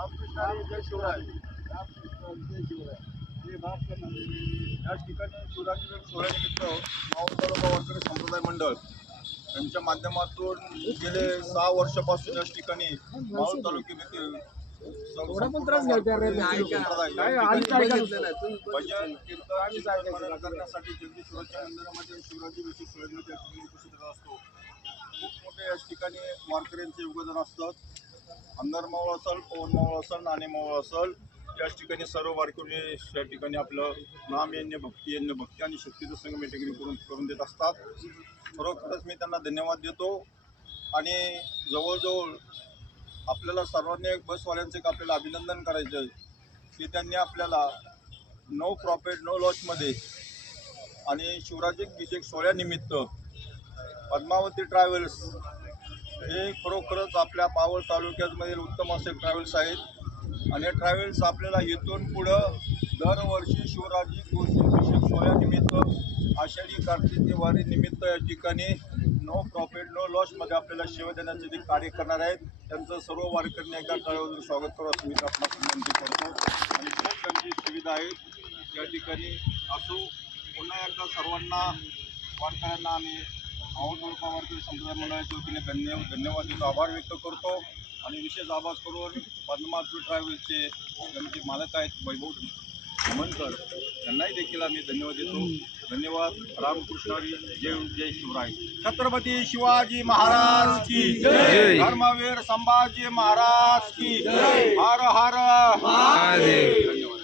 रामकृष्ण हरी जय शिवराय. या ठिकाणी शिवरात्री सोहळ्यानिमित्त माऊळ तालुका वारकरी संप्रदाय मंडळ यांच्या माध्यमातून गेले 6 वर्षापासून या ठिकाणी माऊळ तालुक्यातील भजन कीर्तन करण्यासाठी जगदीश्वराच्या मंदिरामध्ये शिवरात्री विशेष सोहळ्यामध्ये उपस्थित असतो. खूप मोठे या ठिकाणी वारकऱ्यांचे योगदान असतात. अंधार मावळ असेल, पवन मावळ असेल, नाणे मावळ असेल, याच ठिकाणी सर्व वारकरी या ठिकाणी आपलं नाम यज्ञ भक्ती आणि शक्तीचं संगम या ठिकाणी करून देत असतात. खरोखरच मी त्यांना धन्यवाद देतो. आणि जवळजवळ आपल्याला सर्वांनी बसवाल्यांचं एक आपल्याला अभिनंदन करायचं आहे की त्यांनी आपल्याला नो प्रॉफिट नो लॉसमध्ये आणि शिवराज्याभिषेक सोहळ्यानिमित्त पद्मावती ट्रॅव्हल्स हे खरोखरच आपल्या पावळ तालुक्यामधील उत्तम असे ट्रॅव्हल्स आहेत. आणि ट्रॅव्हल्स आपल्याला इथून पुढं दरवर्षी शिवराजी अभिषेक सोहळ्यानिमित्त आषाढी कार्तिकी वारी निमित्त या ठिकाणी नो प्रॉफिट नो लॉसमध्ये आपल्याला सेवा देण्याचे जे कार्य करणार आहेत त्यांचं सर्व वारकऱ्यांनी एकदा टाळ्यावाजून स्वागत करू असं मी आपल्याला विनंती करतो. आणि खूप त्यांची सुविधा आहेत या ठिकाणी असो. पुन्हा एकदा सर्वांना वारकऱ्यांना आम्ही माऊळ तालुका वारकरी संप्रदाय मंडळाच्या वतीने धन्यवाद देतो, आभार व्यक्त करतो. आणि विशेष आभार करून पद्मावती ट्रॅव्हल्सचे त्यांचे मालक आहेत वैभव मनकर त्यांनाही देखील आम्ही धन्यवाद देतो. धन्यवाद. रामकृष्ण हरी जय शिवराय. छत्रपती शिवाजी महाराज की जय. धर्मवीर संभाजी महाराज की जय. हर हर महादेव. धन्यवाद.